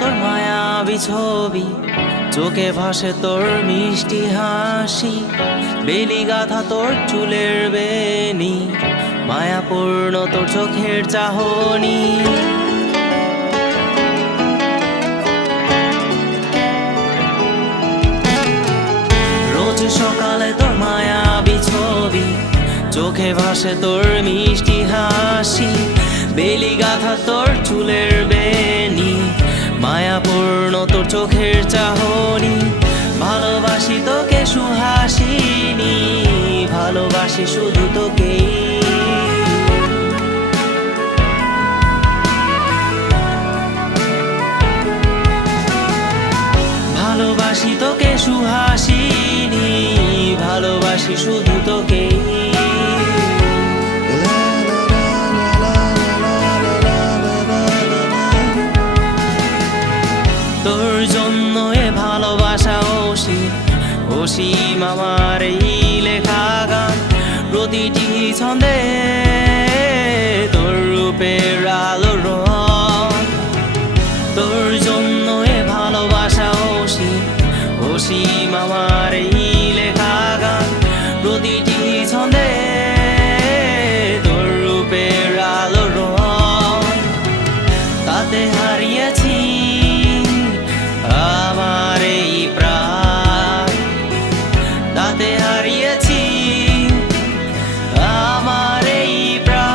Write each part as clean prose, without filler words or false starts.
তোর মায়াবী ছবি, চোখে ভাসে তোর মিষ্টি হাসি, বেলি গাথা তোর চুলের বেনি, মায়াপূর্ণ তোর চোখের চাহনি। রোজ সকালে তোর মায়াবী ছবি, চোখে ভাসে তোর মিষ্টি হাসি, বেলি গাথা তোর চুলের বেনি, মায়াপূর্ণ তোর চোখের চাহনি। ভালোবাসি তোকে সুহাসিনী, ভালোবাসি শুধু তোকেই। ভালোবাসি তোকে সুহাসিনী, ভালোবাসি শুধু তোকেই। তোর জন্য এ ভালোবাসা অসীম, অসীম আমার এই লেখা গান, প্রতিটি ছন্দে তোর রূপের আলো রং। তোর জন্য এ ভালোবাসা অসীম, অসীম আমার এই লেখা গান, প্রতিটি ছন্দে তোর রূপের আলো রং। তাতে হারিয়েছি আমার এই প্রাণ, তাতে হারিয়েছি আমার এই প্রাণ।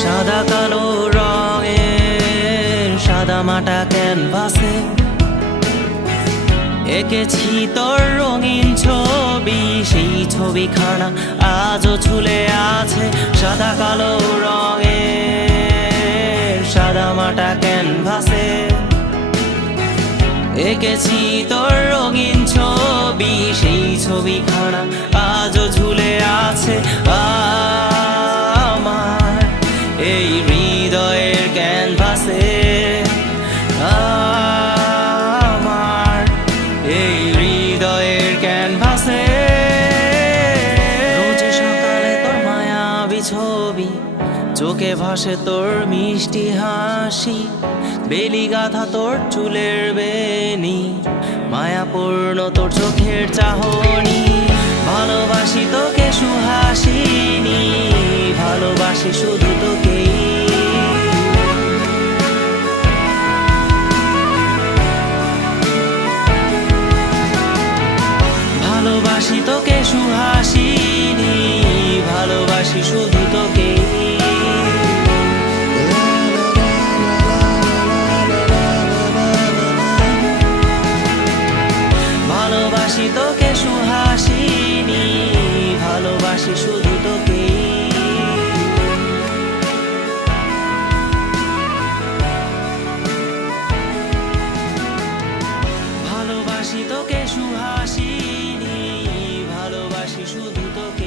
সাদা কালো রঙের সাদা মাটা ক্যানভাসে এঁকেছি তোর রঙিন ছবি, সেই ছবিখানা আজও ঝুলে আছে। সাদা কালো রঙের সাদা মাটা ক্যানভাসে এঁকেছি তোর রঙিন ছবি, সেই ছবিখানা আজও ঝুলে আছে আমার এই হৃদয়ের ক্যানভাসে। এই হৃদয়ের ক্যানভাসে রোজ সকালে তোর মায়াবী ছবি, চোখে ভাসে তোর মিষ্টি হাসি, বেলি গাথা তোর চুলের বেনি, মায়াপূর্ণ তোর চোখের চাহনি। ভালোবাসি তোকে সুহাসিনী, ভালোবাসি শুধু তোকেই। ভালোবাসি তোকে সুহাসিনী, ভালোবাসি শুধু তোকেই। ভালোবাসি তোকে সুহাসিনী, ভালোবাসি শুধু তোকেই। ভালোবাসি তোকে সুহাসিনী, ভালোবাসি শুধু তোকে।